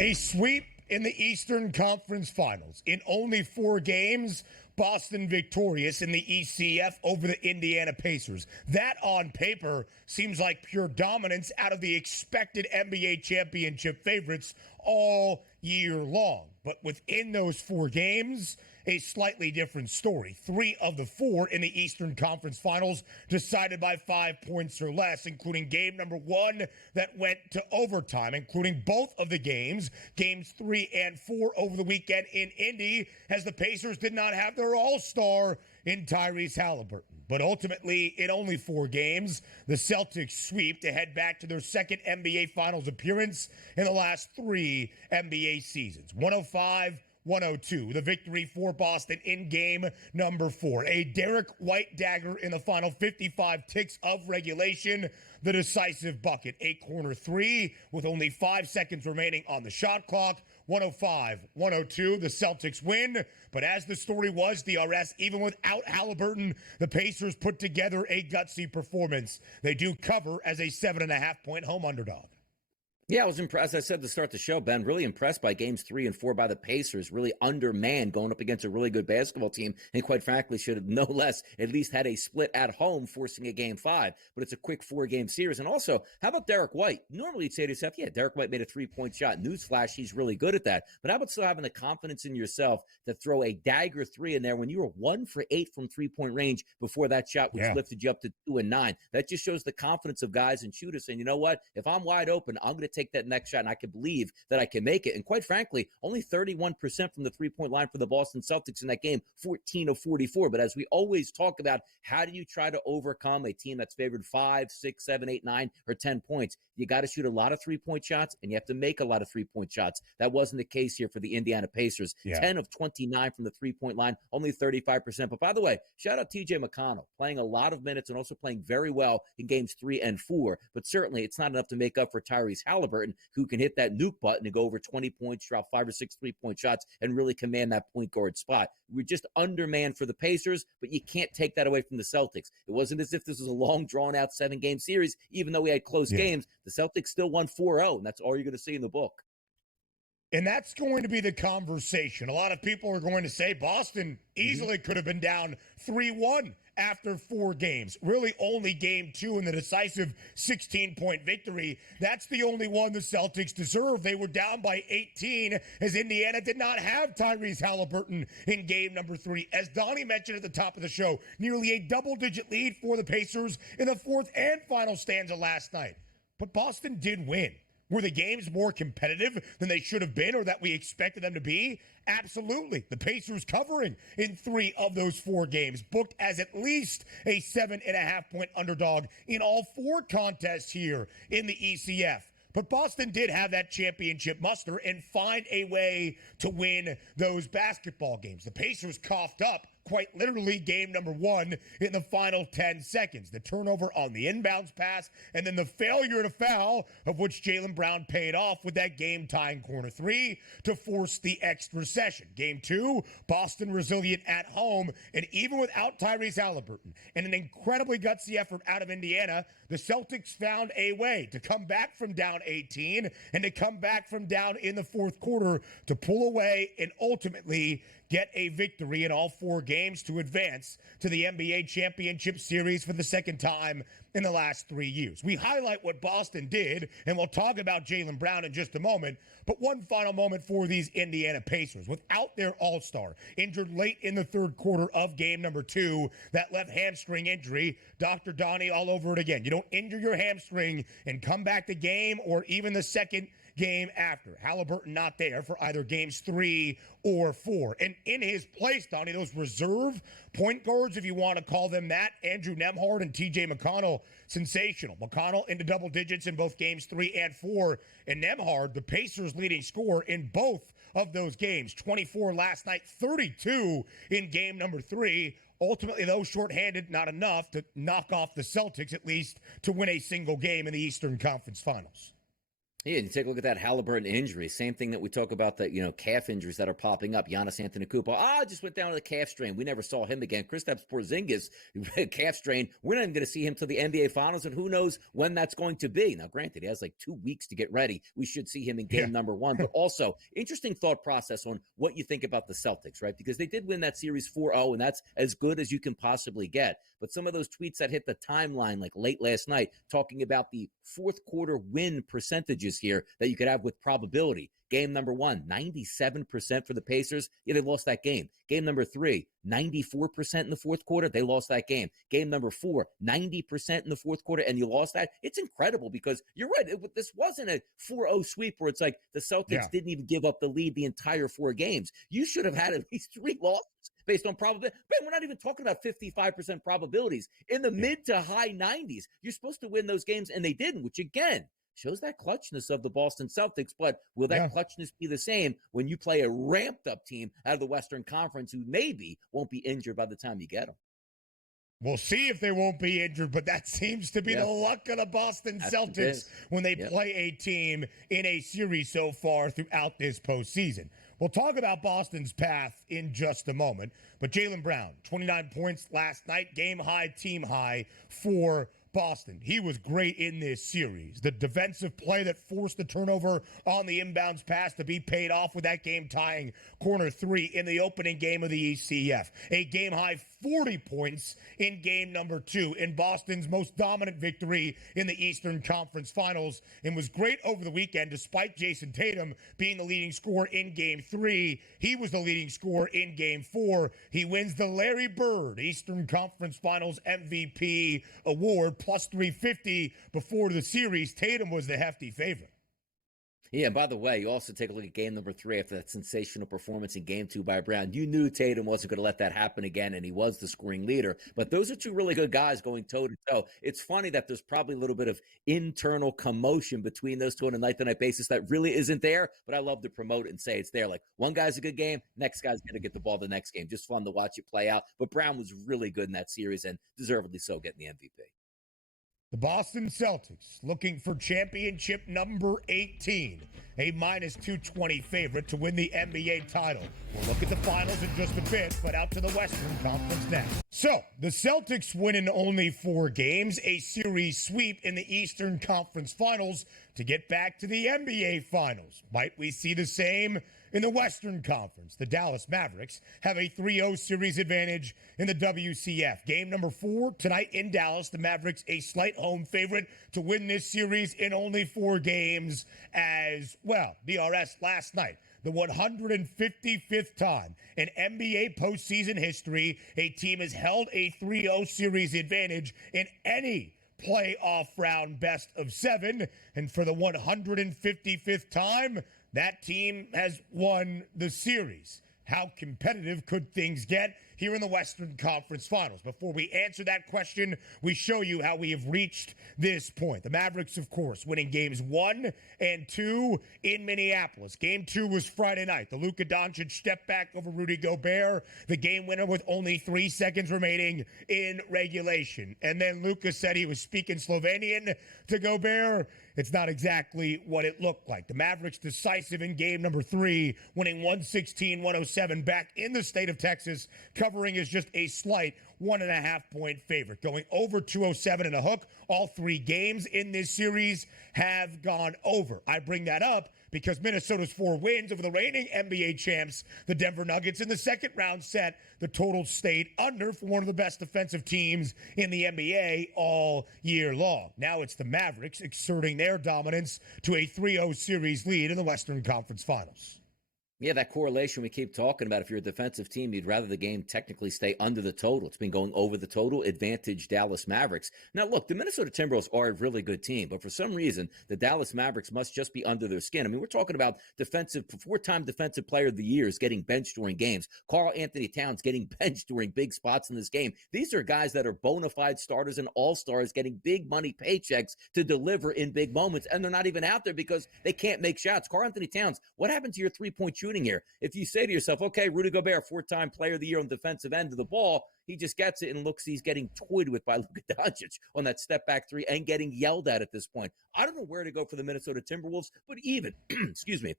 A sweep in the Eastern Conference Finals. In only 4 games, Boston victorious in the ECF over the Indiana Pacers. That, on paper, seems like pure dominance out of the expected NBA championship favorites all year long. But within those 4 games, a slightly different story. 3 of the 4 in the Eastern Conference Finals decided by 5 points or less, including game number 1 that went to overtime, including both of the games 3 and 4 over the weekend in Indy, as the Pacers did not have their all-star in Tyrese Haliburton. But ultimately, in only 4 games, the Celtics sweep to head back to their second NBA Finals appearance in the last 3 NBA seasons. 105-102, the victory for Boston in game number 4. A Derrick White dagger in the final 55 ticks of regulation, the decisive bucket. A corner 3 with only 5 seconds remaining on the shot clock. 105-102, the Celtics win. But as the story was, DRS, even without Halliburton, the Pacers put together a gutsy performance. They do cover as a 7.5-point home underdog. Yeah, I was impressed. As I said to start the show, Ben, really impressed by games 3 and 4 by the Pacers. Really undermanned going up against a really good basketball team. And quite frankly, should have no less at least had a split at home, forcing a game 5. But it's a quick 4-game series. And also, how about Derrick White? Normally you'd say to yourself, yeah, Derrick White made a 3-point shot. Newsflash, he's really good at that. But how about still having the confidence in yourself to throw a dagger 3 in there when you were 1 for 8 from 3-point range before that shot, which lifted you up to 2 and 9? That just shows the confidence of guys and shooters saying, you know what? If I'm wide open, I'm going to take that next shot, and I can believe that I can make it. And quite frankly, only 31% from the 3-point line for the Boston Celtics in that game, 14 of 44. But as we always talk about, how do you try to overcome a team that's favored 5, 6, 7, 8, 9, or 10 points? You got to shoot a lot of 3-point shots, and you have to make a lot of 3-point shots. That wasn't the case here for the Indiana Pacers. 10 of 29 from the 3-point line, only 35%. But by the way, shout out TJ McConnell, playing a lot of minutes and also playing very well in games 3 and 4. But certainly it's not enough to make up for Tyrese Haliburton, who can hit that nuke button and go over 20 points, drop 5 or 6 3-point shots, and really command that point guard spot. We're just undermanned for the Pacers, but you can't take that away from the Celtics. It wasn't as if this was a long, drawn-out 7-game series. Even though we had close games, the Celtics still won 4-0, and that's all you're going to see in the book. And that's going to be the conversation. A lot of people are going to say Boston easily could have been down 3-1 after 4 games. Really only game 2 in the decisive 16-point victory. That's the only one the Celtics deserve. They were down by 18 as Indiana did not have Tyrese Haliburton in game number 3. As Donnie mentioned at the top of the show, nearly a double-digit lead for the Pacers in the 4th and final stanza last night. But Boston did win. Were the games more competitive than they should have been or that we expected them to be? Absolutely. The Pacers covering in 3 of those 4 games, booked as at least a 7.5-point underdog in all 4 contests here in the ECF. But Boston did have that championship muster and find a way to win those basketball games. The Pacers coughed up quite literally game number 1 in the final 10 seconds. The turnover on the inbounds pass, and then the failure to foul, of which Jaylen Brown paid off with that game-tying corner 3 to force the extra session. Game 2, Boston resilient at home, and even without Tyrese Haliburton and an incredibly gutsy effort out of Indiana, the Celtics found a way to come back from down 18 and to come back from down in the 4th quarter to pull away and ultimately get a victory in all 4 games to advance to the NBA Championship Series for the 2nd time in the last 3 years. We highlight what Boston did, and we'll talk about Jaylen Brown in just a moment, but one final moment for these Indiana Pacers. Without their all-star, injured late in the 3rd quarter of game number 2, that left hamstring injury, Dr. Donnie all over it again. You don't injure your hamstring and come back the game or even the second game after. Halliburton not there for either games 3 or 4. And in his place, Donnie, those reserve point guards, if you want to call them that, Andrew Nembhard and TJ McConnell, sensational. McConnell into double digits in both games 3 and 4. And Nembhard, the Pacers' leading scorer in both of those games. 24 last night, 32 in game number 3. Ultimately, though, shorthanded, not enough to knock off the Celtics, at least to win a single game in the Eastern Conference Finals. Yeah, and you take a look at that Halliburton injury. Same thing that we talk about, that, calf injuries that are popping up. Giannis Antetokounmpo, just went down with a calf strain. We never saw him again. Kristaps Porzingis, calf strain. We're not even going to see him till the NBA Finals, and who knows when that's going to be. Now, granted, he has like 2 weeks to get ready. We should see him in game number 1. But also, interesting thought process on what you think about the Celtics, right? Because they did win that series 4-0, and that's as good as you can possibly get. But some of those tweets that hit the timeline like late last night, talking about the fourth quarter win percentages here that you could have with probability. Game number 1, 97% for the Pacers. Yeah, they lost that game. Game number 3, 94% in the fourth quarter. They lost that game. Game number 4, 90% in the fourth quarter, and you lost that. It's incredible, because you're right. This wasn't a 4-0 sweep where it's like the Celtics didn't even give up the lead the entire 4 games. You should have had at least 3 losses based on probability. But we're not even talking about 55% probabilities. In the mid to high 90s, you're supposed to win those games, and they didn't, which again shows that clutchness of the Boston Celtics. But will that clutchness be the same when you play a ramped up team out of the Western Conference who maybe won't be injured by the time you get them? We'll see if they won't be injured, but that seems to be the luck of the Boston Celtics when they play a team in a series so far throughout this postseason. We'll talk about Boston's path in just a moment, but Jaylen Brown, 29 points last night, game high, team high for Boston. He was great in this series. The defensive play that forced the turnover on the inbounds pass to be paid off with that game-tying corner 3 in the opening game of the ECF. A game-high 40 points in game number 2 in Boston's most dominant victory in the Eastern Conference Finals, and was great over the weekend. Despite Jason Tatum being the leading scorer in game 3, he was the leading scorer in game 4. He wins the Larry Bird Eastern Conference Finals MVP award, plus 350 before the series. Tatum was the hefty favorite. Yeah, and by the way, you also take a look at game number 3 after that sensational performance in game 2 by Brown. You knew Tatum wasn't going to let that happen again, and he was the scoring leader. But those are 2 really good guys going toe-to-toe. It's funny that there's probably a little bit of internal commotion between those 2 on a night-to-night basis that really isn't there, but I love to promote it and say it's there. Like, one guy's a good game, next guy's going to get the ball the next game. Just fun to watch it play out. But Brown was really good in that series, and deservedly so, getting the MVP. The Boston Celtics looking for championship number 18, a minus 220 favorite to win the NBA title. We'll look at the finals in just a bit, but out to the Western Conference now. So, the Celtics win in only 4 games, a series sweep in the Eastern Conference Finals to get back to the NBA Finals. Might we see the same in the Western Conference? The Dallas Mavericks have a 3-0 series advantage in the WCF. Game number 4 tonight in Dallas. The Mavericks a slight home favorite to win this series in only 4 games as well. DRS last night, the 155th time in NBA postseason history a team has held a 3-0 series advantage in any playoff round best of 7. And for the 155th time, that team has won the series. How competitive could things get here in the Western Conference Finals? Before we answer that question, we show you how we have reached this point. The Mavericks, of course, winning games 1 and 2 in Minneapolis. Game 2 was Friday night. The Luka Doncic step back over Rudy Gobert, the game winner with only 3 seconds remaining in regulation. And then Luka said he was speaking Slovenian to Gobert. It's not exactly what it looked like. The Mavericks decisive in game number 3, winning 116-107 back in the state of Texas. Covering is just a slight 1.5-point favorite. Going over 207 and a hook. All 3 games in this series have gone over. I bring that up because Minnesota's 4 wins over the reigning NBA champs, the Denver Nuggets, in the second round set the total stayed under for one of the best defensive teams in the NBA all year long. Now it's the Mavericks exerting their dominance to a 3-0 series lead in the Western Conference Finals. Yeah, that correlation we keep talking about. If you're a defensive team, you'd rather the game technically stay under the total. It's been going over the total, advantage Dallas Mavericks. Now, look, the Minnesota Timberwolves are a really good team, but for some reason, the Dallas Mavericks must just be under their skin. I mean, we're talking about 4-time defensive player of the year is getting benched during games. Karl Anthony Towns getting benched during big spots in this game. These are guys that are bona fide starters and all-stars getting big money paychecks to deliver in big moments, and they're not even out there because they can't make shots. Karl Anthony Towns, what happened to your three-point shooting shooting here. If you say to yourself, okay, Rudy Gobert, 4-time player of the year on the defensive end of the ball, he just gets it and looks he's getting toyed with by Luka Doncic on that step back three and getting yelled at this point. I don't know where to go for the Minnesota Timberwolves, but even, excuse me,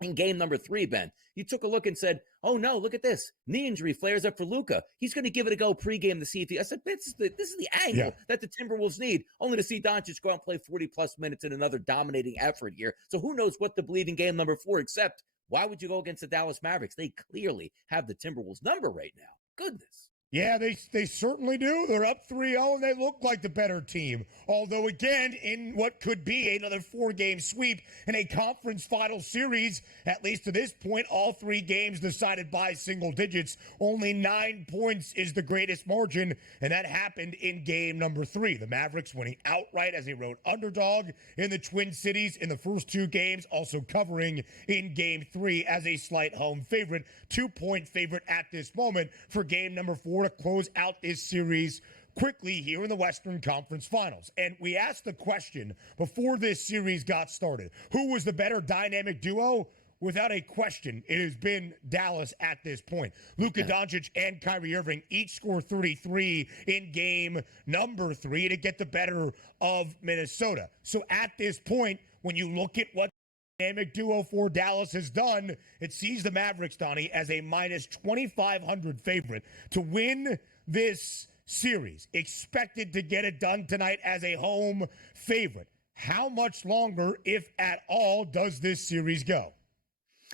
in game number 3, Ben, you took a look and said, oh no, look at this. Knee injury flares up for Luka. He's going to give it a go pregame to see if he, I said, this is the angle that the Timberwolves need, only to see Doncic go out and play 40 plus minutes in another dominating effort here. So who knows what to believe in game number 4, except why would you go against the Dallas Mavericks? They clearly have the Timberwolves number right now. Goodness. Yeah, they certainly do. They're up 3-0, and they look like the better team. Although, again, in what could be another 4-game sweep in a conference final series, at least to this point, all 3 games decided by single digits. Only 9 points is the greatest margin, and that happened in game number 3. The Mavericks winning outright as a road underdog in the Twin Cities in the first 2 games, also covering in game 3 as a slight home favorite. 2-point favorite at this moment for game number 4 to close out this series quickly here in the Western Conference Finals. And we asked the question before this series got started, who was the better dynamic duo? Without a question, it has been Dallas at this point. Luka Doncic and Kyrie Irving each score 33 in game number 3 to get the better of Minnesota. So at this point, when you look at what dynamic duo for Dallas has done, it sees the Mavericks, Donnie, as a minus 2,500 favorite to win this series. Expected to get it done tonight as a home favorite. How much longer, if at all, does this series go?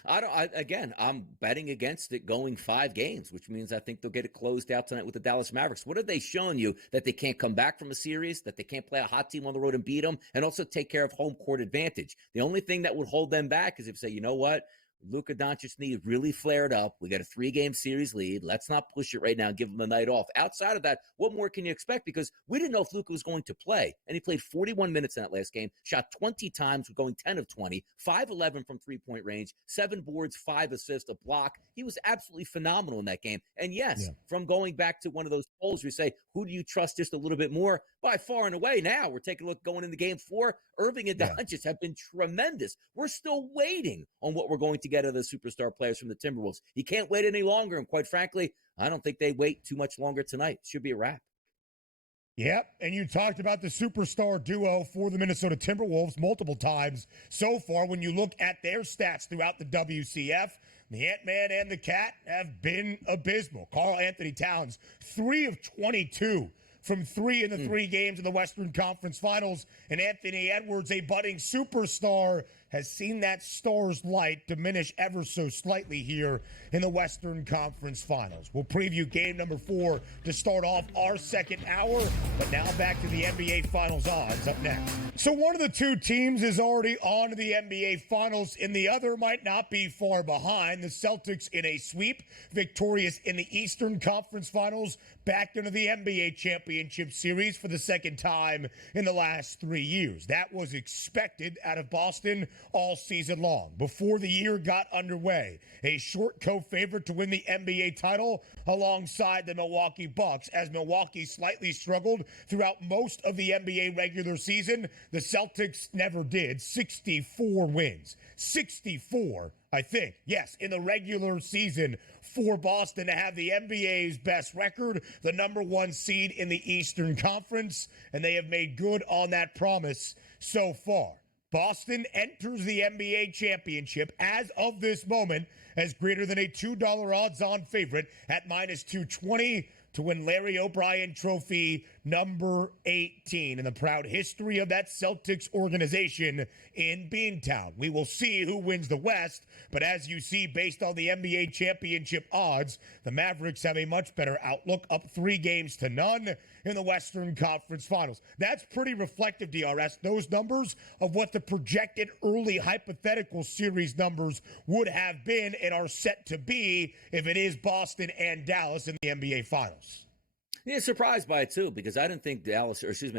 I'm betting against it going 5 games, which means I think they'll get it closed out tonight with the Dallas Mavericks. What have they shown you? That they can't come back from a series, that they can't play a hot team on the road and beat them, and also take care of home court advantage. The only thing that would hold them back is if you say, you know what? Luka Doncic's knee really flared up. We got a 3-game series lead. Let's not push it right now and give him the night off. Outside of that, what more can you expect? Because we didn't know if Luka was going to play. And he played 41 minutes in that last game, shot 20 times, going 10 of 20, 5-11 from three-point range, 7 boards, 5 assists, a block. He was absolutely phenomenal in that game. And yes, from going back to one of those polls, we say, who do you trust just a little bit more? By far and away now, we're taking a look going into game 4. Irving and Doncic have been tremendous. We're still waiting on what we're going to get of the superstar players from the Timberwolves. You can't wait any longer, and quite frankly, I don't think they wait too much longer tonight. Should be a wrap. Yep, and you talked about the superstar duo for the Minnesota Timberwolves multiple times so far. When you look at their stats throughout the WCF, the Ant-Man and the Cat have been abysmal. Karl Anthony Towns, 3 of 22 from 3 in the 3 games in the Western Conference Finals. And Anthony Edwards, a budding superstar, has seen that star's light diminish ever so slightly here in the Western Conference Finals. We'll preview game number 4 to start off our second hour, but now back to the NBA Finals odds up next. So one of the 2 teams is already on to the NBA Finals, and the other might not be far behind. The Celtics in a sweep, victorious in the Eastern Conference Finals, back into the NBA Championship Series for the second time in the last 3 years. That was expected out of Boston all season long. Before the year got underway, a short co-favorite to win the NBA title alongside the Milwaukee Bucks. As Milwaukee slightly struggled throughout most of the NBA regular season, the Celtics never did. 64 wins. 64, I think. Yes, in the regular season for Boston to have the NBA's best record, the number 1 seed in the Eastern Conference, and they have made good on that promise so far. Boston enters the NBA championship as of this moment as greater than a $2 odds-on favorite at minus 220 to win Larry O'Brien Trophy number 18 in the proud history of that Celtics organization in Beantown. We will see who wins the West, but as you see, based on the NBA championship odds, the Mavericks have a much better outlook, up 3 games to none in the Western Conference Finals. That's pretty reflective, DRS, those numbers of what the projected early hypothetical series numbers would have been and are set to be if it is Boston and Dallas in the NBA Finals. Yeah, surprised by it, too, because I didn't think I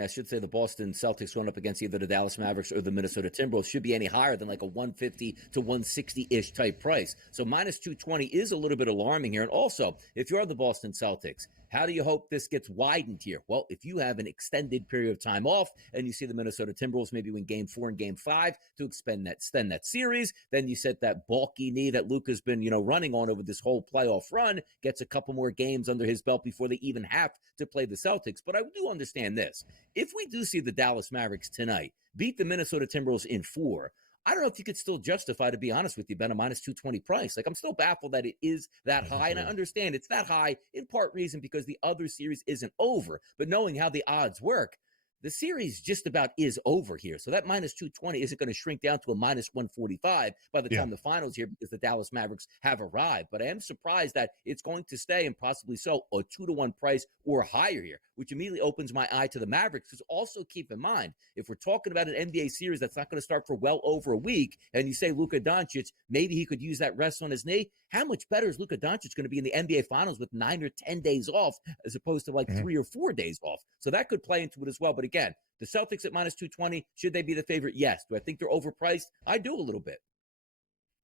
should say the Boston Celtics going up against either the Dallas Mavericks or the Minnesota Timberwolves should be any higher than like a 150 to 160-ish type price. So minus 220 is a little bit alarming here. And also, if you're the Boston Celtics, How do you hope this gets widened here? Well, if you have an extended period of time off and you see the Minnesota Timberwolves maybe win game 4 and game 5 to extend that series, then you set that bulky knee that Luka's been, running on over this whole playoff run, gets a couple more games under his belt before they even have to play the Celtics. But I do understand this. If we do see the Dallas Mavericks tonight beat the Minnesota Timberwolves in 4, I don't know if you could still justify, to be honest with you, Ben, a minus 220 price. Like, I'm still baffled that it is that high. And I understand it's that high in part reason because the other series isn't over. But knowing how the odds work, the series just about is over here. So that minus 220 isn't going to shrink down to a minus 145 by the time the finals here because the Dallas Mavericks have arrived. But I am surprised that it's going to stay, and possibly so, a 2-to-1 price or higher here, which immediately opens my eye to the Mavericks. Because also keep in mind, if we're talking about an NBA series that's not going to start for well over a week, and you say Luka Doncic, maybe he could use that rest on his knee, how much better is Luka Doncic going to be in the NBA Finals with 9 or 10 days off as opposed to like 3 or 4 days off? So that could play into it as well. But again, the Celtics at minus 220, should they be the favorite? Yes. Do I think they're overpriced? I do a little bit.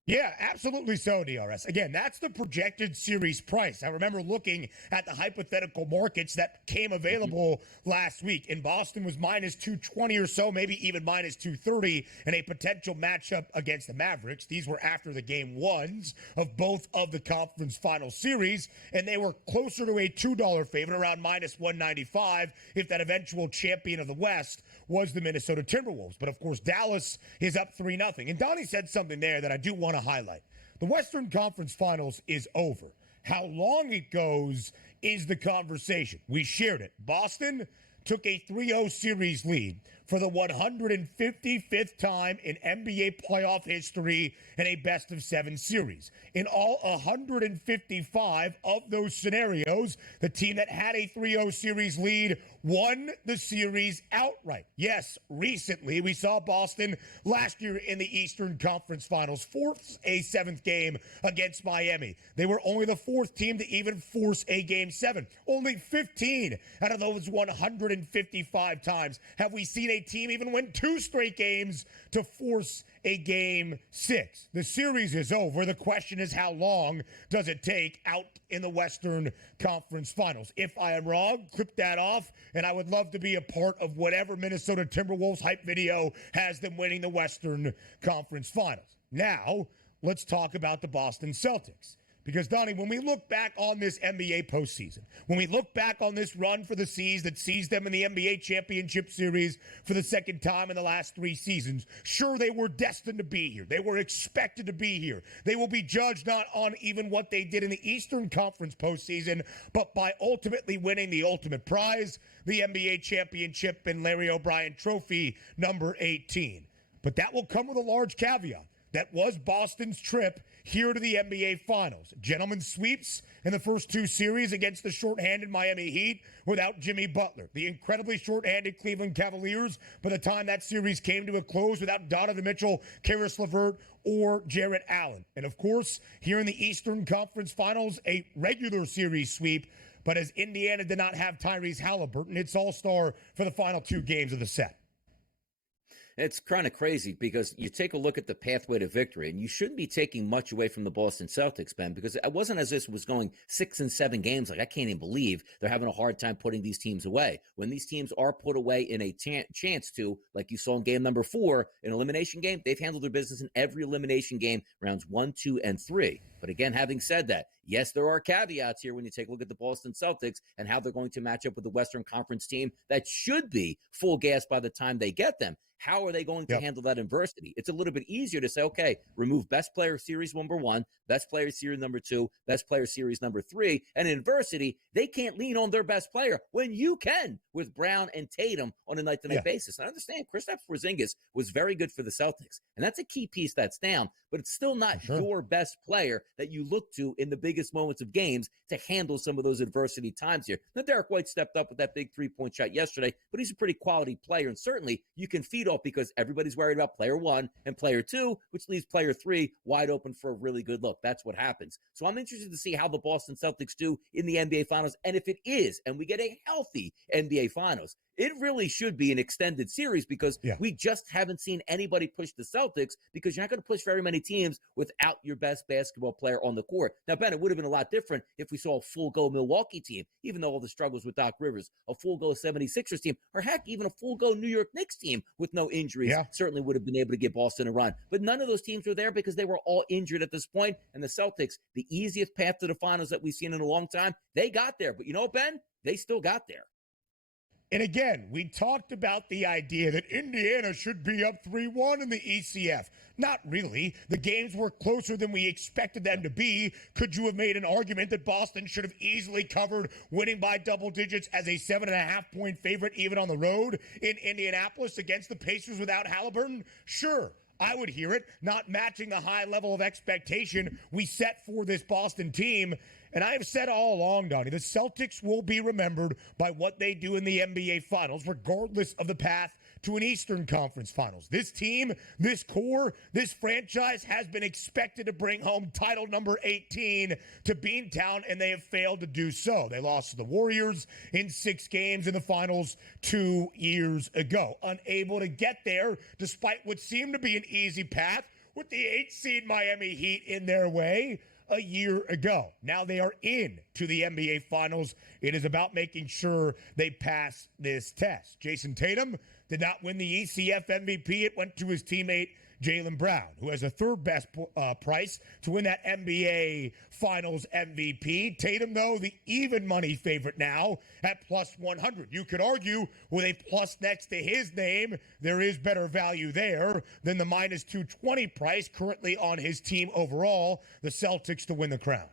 Yeah, absolutely so, DRS. Again, that's the projected series price. I remember looking at the hypothetical markets that came available last week. In Boston was minus 220 or so, maybe even minus 230 in a potential matchup against the Mavericks. These were after the game ones of both of the conference final series, and they were closer to a $2 favorite, around minus 195, if that eventual champion of the West was the Minnesota Timberwolves. But of course, Dallas is up 3-0. And Donnie said something there that I do want to highlight. The Western Conference Finals is over. How long it goes is the conversation. We shared it. Boston took a 3-0 series lead for the 155th time in NBA playoff history in a best-of-7 series. In all 155 of those scenarios, the team that had a 3-0 series lead won the series outright. Yes, recently we saw Boston last year in the Eastern Conference Finals force a 7th game against Miami. They were only the 4th team to even force a Game 7. Only 15 out of those 155 times have we seen a team even win 2 straight games to force a Game 6. The series is over. The question is, how long does it take out in the Western Conference Finals? If I am wrong, clip that off, and I would love to be a part of whatever Minnesota Timberwolves hype video has them winning the Western Conference Finals. Now, let's talk about the Boston Celtics. Because, Donnie, when we look back on this NBA postseason, when we look back on this run for the C's that sees them in the NBA Championship Series for the second time in the last 3 seasons, sure, they were destined to be here. They were expected to be here. They will be judged not on even what they did in the Eastern Conference postseason, but by ultimately winning the ultimate prize, the NBA Championship and Larry O'Brien Trophy number 18. But that will come with a large caveat. That was Boston's trip here to the NBA Finals. Gentlemen sweeps in the first 2 series against the shorthanded Miami Heat without Jimmy Butler. The incredibly shorthanded Cleveland Cavaliers, by the time that series came to a close, without Donovan Mitchell, Karis LeVert, or Jarrett Allen. And of course, here in the Eastern Conference Finals, a regular series sweep. But as Indiana did not have Tyrese Haliburton, its all-star for the final 2 games of the set. It's kind of crazy because you take a look at the pathway to victory, and you shouldn't be taking much away from the Boston Celtics, Ben, because it wasn't as if it was going 6 and 7 games. Like, I can't even believe they're having a hard time putting these teams away. When these teams are put away in a chance to, like you saw in game number 4, an elimination game, they've handled their business in every elimination game, rounds 1, 2, and 3. But again, having said that, yes, there are caveats here when you take a look at the Boston Celtics and how they're going to match up with the Western Conference team that should be full gas by the time they get them. How are they going to handle that adversity? It's a little bit easier to say, okay, remove best player series number 1, best player series number 2, best player series number 3. And in adversity, they can't lean on their best player when you can with Brown and Tatum on a night-to-night basis. And I understand Kristaps Porzingis was very good for the Celtics, and that's a key piece that's down, but it's still not your best player that you look to in the biggest moments of games to handle some of those adversity times here. Now, Derrick White stepped up with that big 3-point shot yesterday, but he's a pretty quality player, and certainly you can feed off because everybody's worried about player 1 and player 2, which leaves player 3 wide open for a really good look. That's what happens. So I'm interested to see how the Boston Celtics do in the NBA Finals, and if it is, and we get a healthy NBA Finals, it really should be an extended series because we just haven't seen anybody push the Celtics because you're not going to push very many teams without your best basketball player on the court. Now, Ben, it would have been a lot different if we saw a full-go Milwaukee team, even though all the struggles with Doc Rivers, a full-go 76ers team, or heck, even a full-go New York Knicks team with no injuries certainly would have been able to give Boston a run. But none of those teams were there because they were all injured at this point, and the Celtics, the easiest path to the finals that we've seen in a long time, they got there. But you know what, Ben? They still got there. And again, we talked about the idea that Indiana should be up 3-1 in the ECF. Not really. The games were closer than we expected them to be. Could you have made an argument that Boston should have easily covered winning by double digits as a 7.5-point favorite even on the road in Indianapolis against the Pacers without Halliburton? Sure. I would hear it, not matching the high level of expectation we set for this Boston team. And I have said all along, Donnie, the Celtics will be remembered by what they do in the NBA Finals, regardless of the path to an Eastern Conference Finals. This team, this core, this franchise has been expected to bring home title number 18 to Beantown, and they have failed to do so. They lost to the Warriors in 6 games in the Finals 2 years ago. Unable to get there, despite what seemed to be an easy path with the 8-seed Miami Heat in their way a year ago. Now they are in to the NBA Finals. It is about making sure they pass this test. Jason Tatum did not win the ECF MVP. It went to his teammate Jaylen Brown, who has a third best price to win that NBA Finals MVP. Tatum, though, the even money favorite now at plus 100. You could argue with a plus next to his name, there is better value there than the minus 220 price currently on his team overall, the Celtics to win the crown.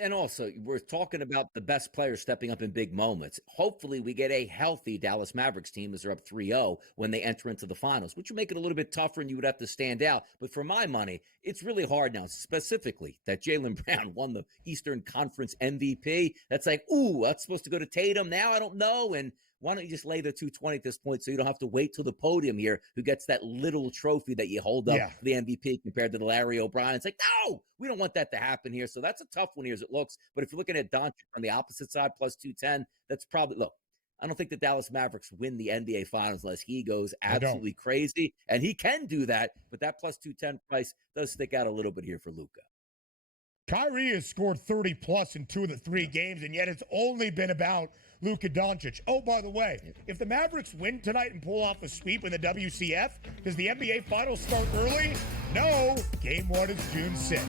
And also, we're talking about the best players stepping up in big moments. Hopefully, we get a healthy Dallas Mavericks team as they're up 3-0 when they enter into the finals, which would make it a little bit tougher and you would have to stand out. But for my money, it's really hard now, specifically that Jaylen Brown won the Eastern Conference MVP. That's like, ooh, that's supposed to go to Tatum now? I don't know. And why don't you just lay the 220 at this point so you don't have to wait till the podium here who gets that little trophy that you hold up for the MVP compared to the Larry O'Brien? It's like, no, we don't want that to happen here. So that's a tough one here as it looks. But if you're looking at Doncic on the opposite side, plus 210, that's probably, look, I don't think the Dallas Mavericks win the NBA Finals unless he goes absolutely crazy. And he can do that, but that plus 210 price does stick out a little bit here for Luka. Kyrie has scored 30-plus in 2 of the 3 games, and yet it's only been about Luka Doncic. Oh, by the way, if the Mavericks win tonight and pull off a sweep in the WCF, does the NBA Finals start early? No. Game 1 is June 6th.